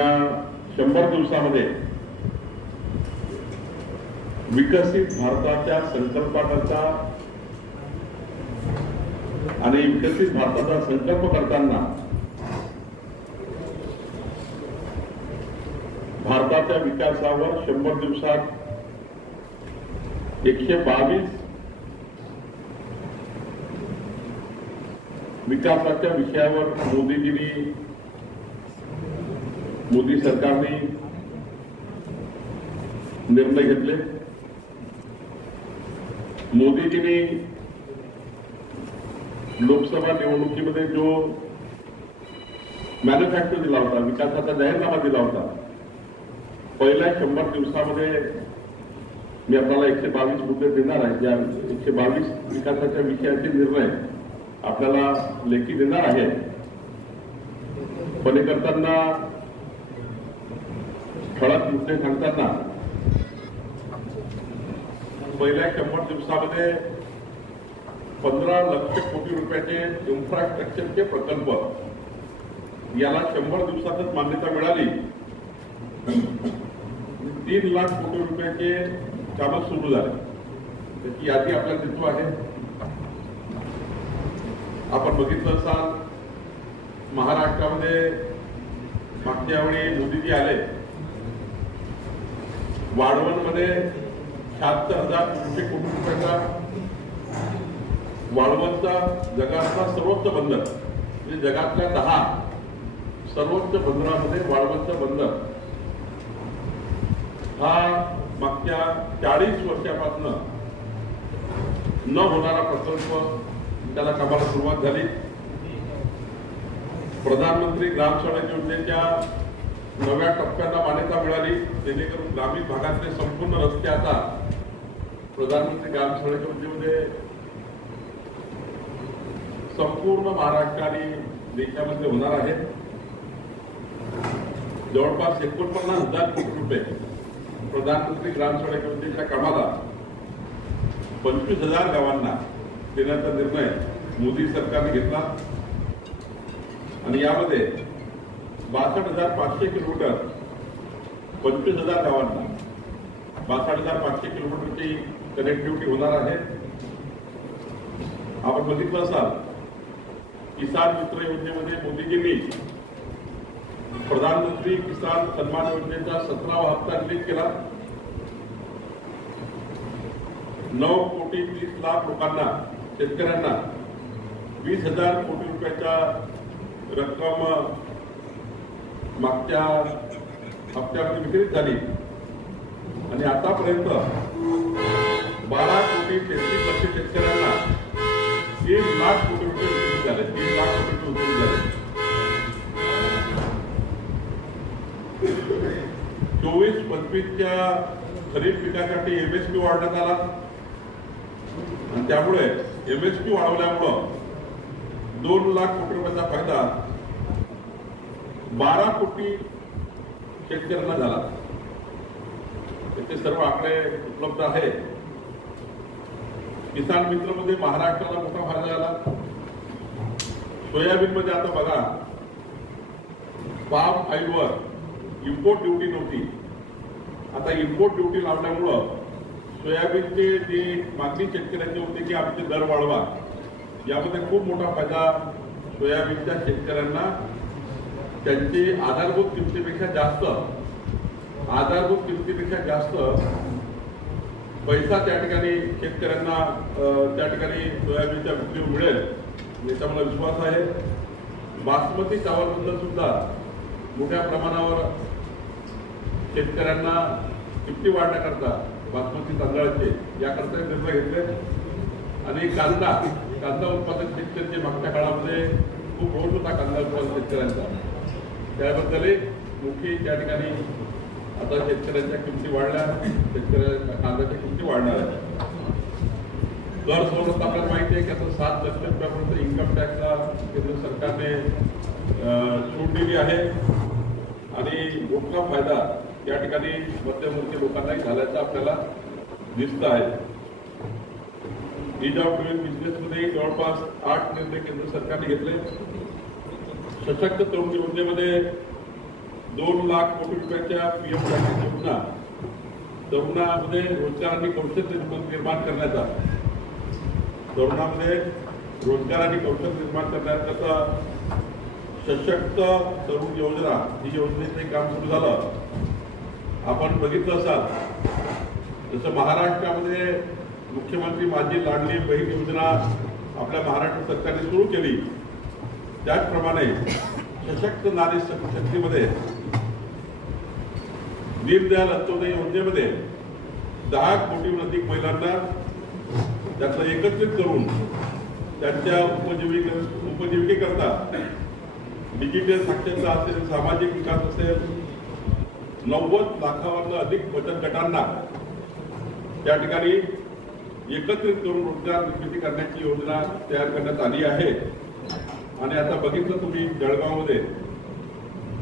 या 100 दिवसामध्ये विकसित भारताच्या संकल्पाचा आणि विकसित भारताचा संकल्प करताना भारताच्या विकासावर 100 दिवसात 122 विकासाच्या विषयावर मोदी सरकारने निर्णय घेतले। मोदीजींनी लोकसभा निवडणुकीमध्ये जो मॅन्युफॅक्चर दिला होता, विकासाचा जाहीरनामा दिला होता, पहिल्या 100 दिवसामध्ये मी आपल्याला 122 मुद्दे देणार आहे। या 122 विकासाच्या विषयाचे निर्णय आपल्याला लेखी देणार आहे। पण हे करताना ठळक मुद्दे सांगताना पहिल्या 100 दिवसामध्ये 15 लाख कोटी रुपयाचे इन्फ्रास्ट्रक्चरचे प्रकल्प याला 100 दिवसातच मान्यता मिळाली। 3 लाख कोटी रुपयाचे कामं सुरू झाले। त्याची यादी आपल्याला देतो आहे। आपण बघितलं असाल महाराष्ट्रामध्ये मागच्या वेळी मोदीजी आले, वाळवंटमध्ये 76,000 कोटी रुपयाचा वाळवंटचा जगातला सर्वोच्च बंदर, म्हणजे जगातल्या 10 सर्वोच्च बंदरामध्ये वाळवंटचं बंदर हा मागच्या 40 वर्षापासून न होणारा प्रकल्प, त्याला कामाला सुरुवात झाली। प्रधानमंत्री ग्राम सडक योजनेच्या 9व्या टप्प्याला मान्यता मिळाली, जेणेकरून ग्रामीण भागातले संपूर्ण रस्ते आता प्रधानमंत्री ग्राम सडक योजनेमध्ये संपूर्ण महाराष्ट्र आणि देशामध्ये होणार आहेत। जवळपास 49,000 कोटी रुपये प्रधानमंत्री ग्राम सडक योजनेच्या कामाला 25,000 गावांना देण्याचा निर्णय मोदी सरकारने घेतला आणि यामध्ये 62,500 किलोमीटर 25,000 गावांना 62,500 किलोमीटरची कनेक्टिव्हिटी होणार आहे। आपण बघितलं असाल किसान मित्र योजनेमध्ये मोदीजींनी प्रधानमंत्री किसान सन्मान योजनेचा 17वा हप्ता रिलीज केला। 9,30,00,000 लोकांना, शेतकऱ्यांना 20,000 कोटी रुपयाच्या रक्कम मागच्या हप्त्यामध्ये वितरित झाली आणि आतापर्यंत 12,33,00,000 शेतकऱ्यांना 3 लाख कोटी रुपये वितरित झाले। 3 लाख कोटी रुपये वितरित झाले। 24-25च्या खरीप पिकासाठी एमएसपी वाढवण्यात आला आणि त्यामुळे एमएसपी वाढवल्यामुळं 2 लाख कोटी रुपयाचा फायदा 12 कोटी शेतकऱ्यांना झाला। त्याचे सर्व आकडे उपलब्ध आहे। किसान मित्रमध्ये महाराष्ट्राला मोठा फायदा झाला। सोयाबीन मध्ये आता बघा, पाम ऑइलवर इम्पोर्ट ड्युटी नव्हती, आता इम्पोर्ट ड्युटी लावल्यामुळं सोयाबीनचे जी मागणी शेतकऱ्यांची होती की आमचे दर वाढवा, यामध्ये खूप मोठा फायदा सोयाबीनच्या शेतकऱ्यांना त्यांची आधारभूत किमतीपेक्षा जास्त पैसा त्या ठिकाणी शेतकऱ्यांना त्या ठिकाणी सोयाबीनच्या विक्री मिळेल याचा मला विश्वास आहे। बासमती चावलबद्दल सुद्धा मोठ्या प्रमाणावर शेतकऱ्यांना किमती वाढण्याकरता बासमती तांदळाचे याकरता निर्णय घेतले आणि कांदा उत्पादक शेतकऱ्यांचे मागच्या काळामध्ये खूप रोज होता कांदा उत्पादक शेतकऱ्यांचा, त्याबद्दलही मोठी त्या ठिकाणी आता शेतकऱ्यांच्या किमती वाढल्या, शेतकऱ्यांच्या कांद्याच्या किमती वाढणार आहेत। कर सवलत आपल्याला माहिती आहे की आता 7 लाख रुपयापर्यंत इन्कम टॅक्सला केंद्र सरकारने सूट दिली आहे आणि मोठा फायदा या ठिकाणी मध्यमवर्गीय लोकांनाही झाल्याचं आपल्याला दिसत आहे। ईज ऑफ डुईंग बिझनेसमध्ये जवळपास 8 निर्णय केंद्र सरकारने घेतले। सशक्त तरुण योजनेमध्ये 2 लाख कोटी रुपयाच्या पीएम किसान योजना तरुणांमध्ये रोजगार आणि कौशल्य निर्माण करण्याचा, तरुणांमध्ये रोजगार आणि कौशल्य निर्माण करण्याचा सशक्त तरुण योजना, ही योजनेचे काम सुरू झालं. आपण बघितलं असाल जसं महाराष्ट्रामध्ये मुख्यमंत्री माझी लाडली बहीण योजना आपल्या महाराष्ट्र सरकारने सुरू केली, त्याचप्रमाणे सशक्त नारी शक्तीमध्ये दीनदयाल अंत्योदय योजनेमध्ये 10 कोटीहून अधिक महिलांना त्याचं एकत्रित करून त्यांच्या उपजीविकेकरता डिजिटल साक्षरता असेल, सामाजिक विकास असेल, 90 लाखावरनं अधिक बचत गटांना त्या ठिकाणी एकत्रित करून रोजगार निर्मिती करण्याची योजना तयार करण्यात आली आहे. आणि आता बघितलं तुम्ही जळगावमध्ये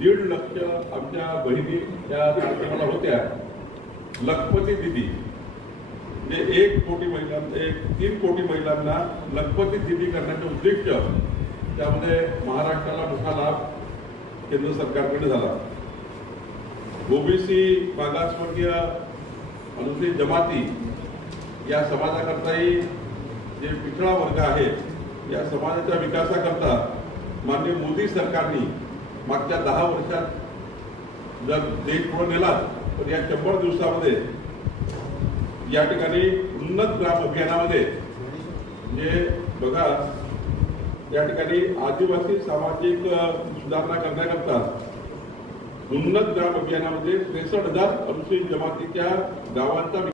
1.5 लाख आमच्या बहिणी त्या कार्यक्रमाला होत्या. लखपती दिदी म्हणजे 1 कोटी महिलांना 3 कोटी महिलांना लखपती दिदी करण्याचे उद्दिष्ट त्यामध्ये महाराष्ट्राला मोठा लाभ केंद्र सरकारकडे झाला. ओबीसी, मागासवर्गीय, अनुसूचित जमाती या समाजाकरताही जे पिछडा वर्ग आहे या समाजाच्या विकासाकरता माननीय मोदी सरकारने मागच्या 10 वर्षात जर देश पुढे नेला तर या 100 दिवसामध्ये या ठिकाणी उन्नत ग्राम अभियानामध्ये म्हणजे बघा या ठिकाणी आदिवासी सामाजिक सुधारणा करण्याकरता उन्नत ग्राम अभियानामध्ये 63,000 अनुसूचित जमातीच्या गावांचा